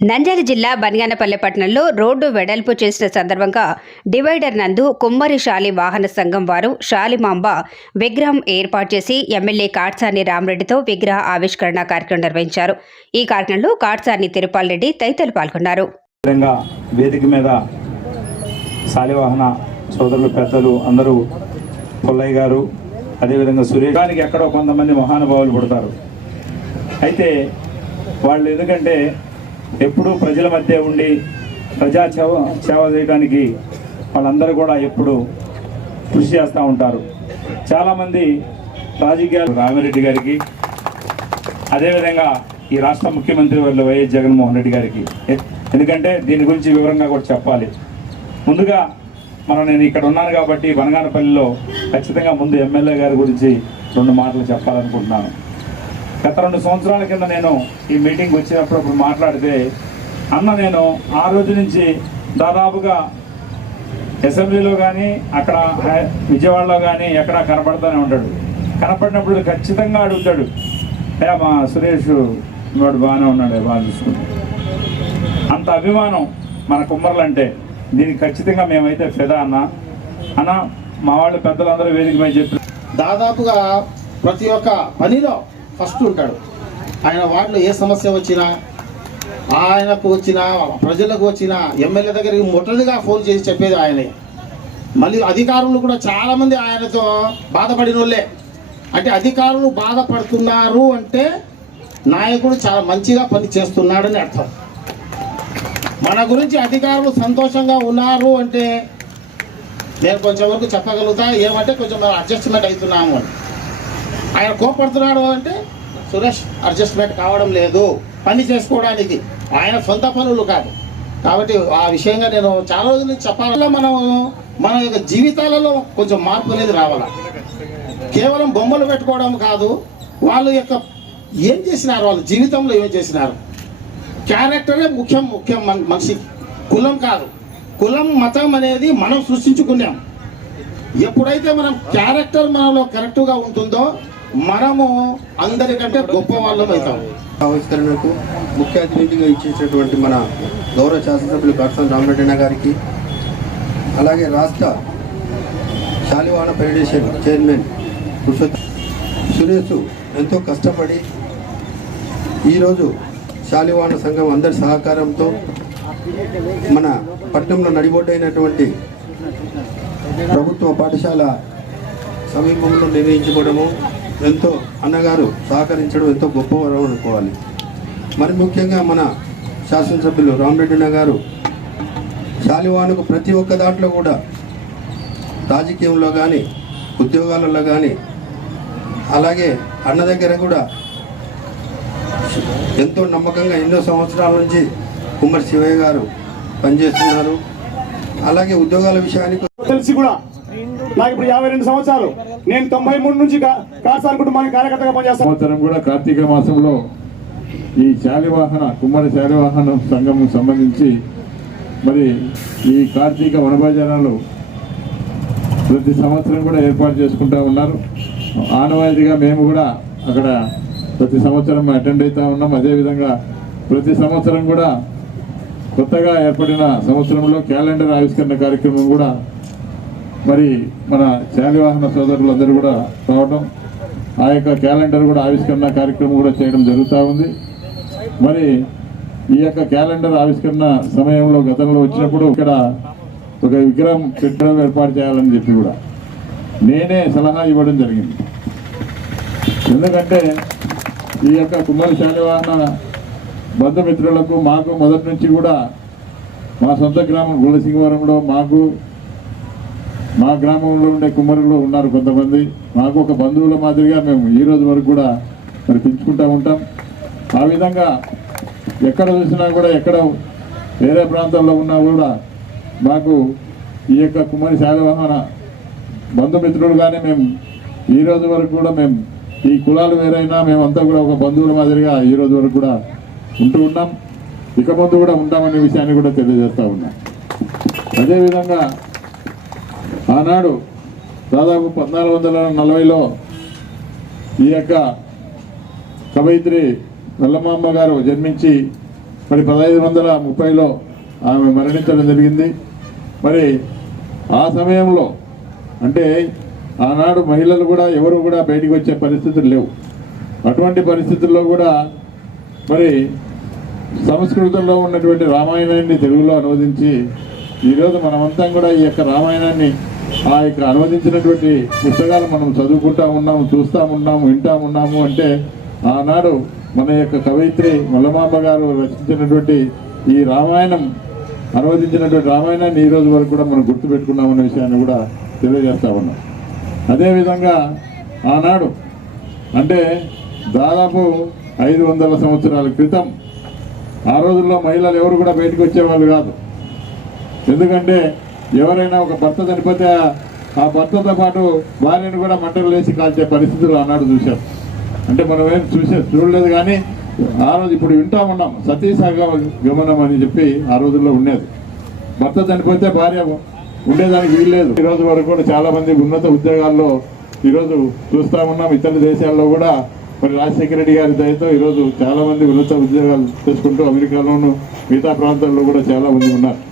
నంద్యాల జిల్లా బనియానపల్లె పట్టణంలో రోడ్డు వెడల్పు చేసిన సందర్భంగా డివైడర్ నందు కుమ్మరి శాలి వాహన సంఘం వారు శాలిమాంబ విగ్రహం ఏర్పాటు చేసి ఎమ్మెల్యే కాట్సాని రామరెడ్డితో విగ్రహ ఆవిష్కరణ కార్యక్రమం నిర్వహించారు. ఈ కార్యక్రమంలో కాట్సాని తిరుపాల్ రెడ్డి తదితరులు పాల్గొన్నారు. వేదిక మీద శాలివాహన సోదరులు పెద్దలు అందరూ పుల్లయ్య గారు అదేవిధంగా సూర్యకానికి ఎక్కడో కొంతమంది మహానుభావులు పుడతారు. అయితే వాళ్ళు ఎందుకంటే ఎప్పుడూ ప్రజల మధ్య ఉండి ప్రజా సేవ సేవ చేయడానికి వాళ్ళందరూ కూడా ఎప్పుడు కృషి చేస్తూ ఉంటారు. చాలామంది రాజకీయాలు రామిరెడ్డి గారికి అదేవిధంగా ఈ రాష్ట్ర ముఖ్యమంత్రి వారి వైఎస్ జగన్మోహన్ రెడ్డి గారికి. ఎందుకంటే దీని గురించి వివరంగా కూడా చెప్పాలి. ముందుగా మనం నేను ఇక్కడ ఉన్నాను కాబట్టి బనగానపల్లిలో ఖచ్చితంగా ముందు ఎమ్మెల్యే గారి గురించి రెండు మాటలు చెప్పాలనుకుంటున్నాను. గత రెండు సంవత్సరాల కింద నేను ఈ మీటింగ్ వచ్చినప్పుడు అప్పుడు మాట్లాడితే అన్న నేను ఆ రోజు నుంచి దాదాపుగా అసెంబ్లీలో కానీ అక్కడ హై- విజయవాడలో కానీ ఎక్కడ కనపడుతూనే ఉంటాడు కనపడినప్పుడు ఖచ్చితంగా అడుగుతాడు ఏ మా సురేష్ వాడు బాగానే ఉన్నాడు బాగా చూసుకుంటాడు అంత అభిమానం మన కుమ్మర్లు అంటే దీనికి ఖచ్చితంగా మేమైతే ఫిదా అన్న. అన్న మా వాళ్ళు పెద్దలందరూ వేదిక మీద చెప్పి దాదాపుగా ప్రతి ఒక్క పనిలో ఫస్ట్ ఉంటాడు. ఆయన వార్డులో ఏ సమస్య వచ్చినా ఆయనకు వచ్చిన ప్రజలకు వచ్చిన ఎమ్మెల్యే దగ్గరికి మొట్టదిగా ఫోన్ చేసి చెప్పేది ఆయనే. మళ్ళీ అధికారులు కూడా చాలామంది ఆయనతో బాధపడిన వాళ్ళే అంటే అధికారులు బాధపడుతున్నారు అంటే నాయకుడు చాలా మంచిగా పని చేస్తున్నాడని అర్థం. మన గురించి అధికారులు సంతోషంగా ఉన్నారు అంటే నేను కొంచెం వరకు చెప్పగలుగుతా. ఏమంటే కొంచెం మనం అడ్జస్ట్మెంట్ అవుతున్నాము అని. ఆయన కోపడుతున్నాడు అంటే సురేష్ అడ్జస్ట్మెంట్ కావడం లేదు. పని చేసుకోవడానికి. ఆయన సొంత పనులు కాదు. కాబట్టి ఆ విషయంగా నేను చాలా రోజుల నుంచి చెప్పాలి? మనం మన యొక్క జీవితాలలో కొంచెం మార్పు అనేది రావాలి? కేవలం బొమ్మలు పెట్టుకోవడం కాదు వాళ్ళ యొక్క ఏం చేసినారు? వాళ్ళు జీవితంలో ఏం చేసినారు? క్యారెక్టరే ముఖ్యం ముఖ్యం మన మనిషికి కులం కాదు. కులం మతం అనేది మనం సృష్టించుకున్నాం. ఎప్పుడైతే మనం క్యారెక్టర్ మనలో కరెక్ట్గా ఉంటుందో మనము అందరికంటే గొప్ప వాళ్ళం అవుతాం. ఆవిష్కరణకు ముఖ్య అతిథిగా ఇచ్చేసినటువంటి మన గౌరవ శాసనసభ్యులు కర్సన్ రామరెడ్డి గారికి అలాగే రాష్ట్ర శాలివాన ఫెడరేషన్ చైర్మన్ సురేష్ ఎంతో కష్టపడి ఈరోజు శాలివాన సంఘం అందరి సహకారంతో మన పట్టణంలో నడిబొడ్డైనటువంటి ప్రభుత్వ పాఠశాల సమీపంలో నిర్వహించుకోవడము ఎంతో అన్నగారు సహకరించడం ఎంతో గొప్పవరం అనుకోవాలి. మరి ముఖ్యంగా మన శాసనసభ్యులు రామరెడ్డి అన్న గారు శాలివానకు ప్రతి ఒక్క దాంట్లో కూడా రాజకీయంలో కానీ ఉద్యోగాలలో కానీ అలాగే అన్న దగ్గర కూడా ఎంతో నమ్మకంగా ఎన్నో సంవత్సరాల నుంచి కుమ్మరి శివయ్య గారు పనిచేస్తున్నారు. అలాగే ఉద్యోగాల విషయానికి తెలిసి కూడా నాకు ఇప్పుడు యాభై రెండు సంవత్సరాలు. నేను తొంభై మూడు నుంచి కా- కుటుంబానికి కార్యకర్తగా పనిచేస్తాను సంవత్సరం కూడా కార్తీక మాసంలో ఈ శాలివాహన కుమ్మరి శాలివాహన సంఘం సంబంధించి మరి ఈ కార్తీక వనభోజనాలు ప్రతి సంవత్సరం కూడా ఏర్పాటు చేసుకుంటూ ఉన్నారు. ఆనవాయితీగా మేము కూడా అక్కడ ప్రతి సంవత్సరం అటెండ్ అవుతూ ఉన్నాం. అదేవిధంగా ప్రతి సంవత్సరం కూడా కొత్తగా ఏర్పడిన సంవత్సరంలో క్యాలెండర్ ఆవిష్కరణ కార్యక్రమం కూడా మరి మన శాలివాహన సోదరులందరూ కూడా రావడం ఆ యొక్క క్యాలెండర్ కూడా ఆవిష్కరణ కార్యక్రమం కూడా చేయడం జరుగుతూ ఉంది. మరి ఈ యొక్క క్యాలెండర్ ఆవిష్కరణ సమయంలో గతంలో వచ్చినప్పుడు ఇక్కడ ఒక విగ్రహం పెట్టడం ఏర్పాటు చేయాలని చెప్పి కూడా నేనే సలహా ఇవ్వడం జరిగింది. ఎందుకంటే ఈ యొక్క కుమ్మరి శాలివాహన బంధుమిత్రులకు మాకు మొదటి నుంచి కూడా మా సొంత గ్రామం గులసింగవరంలో మాకు మా గ్రామంలో ఉండే కుమ్మరులు ఉన్నారు కొంతమంది. మాకు ఒక బంధువుల మాదిరిగా మేము ఈ రోజు వరకు కూడా మరి పెంచుకుంటూ ఉంటాం. ఆ విధంగా ఎక్కడ చూసినా కూడా ఎక్కడ వేరే ప్రాంతాల్లో ఉన్నా కూడా మాకు ఈ యొక్క కుమ్మరి శాలవాహన బంధుమిత్రులుగానే మేము ఈ రోజు వరకు కూడా మేము ఈ కులాలు వేరైనా మేమంతా కూడా ఒక బంధువుల మాదిరిగా ఈ రోజు వరకు కూడా ఉంటూ ఉన్నాం. ఇక ముందు కూడా ఉంటామనే విషయాన్ని కూడా తెలియజేస్తూ ఉన్నాం. అదేవిధంగా ఆనాడు దాదాపు పద్నాలుగు వందల నలభైలో ఈ యొక్క కవయిత్రి వెల్లమాంబ గారు జన్మించి మరి పదహైదు వందల ముప్పైలో ఆమె మరణించడం జరిగింది. మరి ఆ సమయంలో అంటే ఆనాడు మహిళలు కూడా ఎవరు కూడా బయటికి వచ్చే పరిస్థితులు లేవు. అటువంటి పరిస్థితుల్లో కూడా మరి సంస్కృతంలో ఉన్నటువంటి రామాయణాన్ని తెలుగులో అనువదించి ఈరోజు మనమంతా కూడా ఈ యొక్క రామాయణాన్ని ఆ యొక్క అనువదించినటువంటి పుస్తకాలు మనం చదువుకుంటా ఉన్నాము చూస్తూ ఉన్నాము వింటా ఉన్నాము అంటే ఆనాడు మన యొక్క కవయిత్రి మల్లమాంబ గారు రచించినటువంటి ఈ రామాయణం అనువదించినటువంటి రామాయణాన్ని ఈ రోజు వరకు కూడా మనం గుర్తుపెట్టుకున్నామనే విషయాన్ని కూడా తెలియజేస్తా ఉన్నాం. అదేవిధంగా ఆనాడు అంటే దాదాపు ఐదు వందల సంవత్సరాల క్రితం ఆ రోజుల్లో మహిళలు ఎవరు కూడా బయటకు వచ్చేవాళ్ళు కాదు. ఎందుకంటే ఎవరైనా ఒక భర్త చనిపోతే ఆ- భర్తతో పాటు భార్యను కూడా మంటలు వేసి కాల్చే పరిస్థితులు ఆనాడు చూశారు అంటే మనం ఏం చూసే చూడలేదు కానీ ఆ రోజు ఇప్పుడు వింటా ఉన్నాం. సతీసాగ గమనం అని చెప్పి ఆ రోజుల్లో ఉండేది. భర్త చనిపోతే భార్య ఉండేదానికి వీల్లేదు. ఈరోజు వరకు కూడా చాలామంది ఉన్నత ఉద్యోగాల్లో ఈరోజు చూస్తా ఉన్నాం. ఇతర దేశాల్లో కూడా మరి రాజశేఖర రెడ్డి గారి దయతో ఈరోజు చాలామంది ఉన్నత ఉద్యోగాలు చేసుకుంటూ అమెరికాలోను మిగతా ప్రాంతాల్లో కూడా చాలా మంది ఉన్నారు.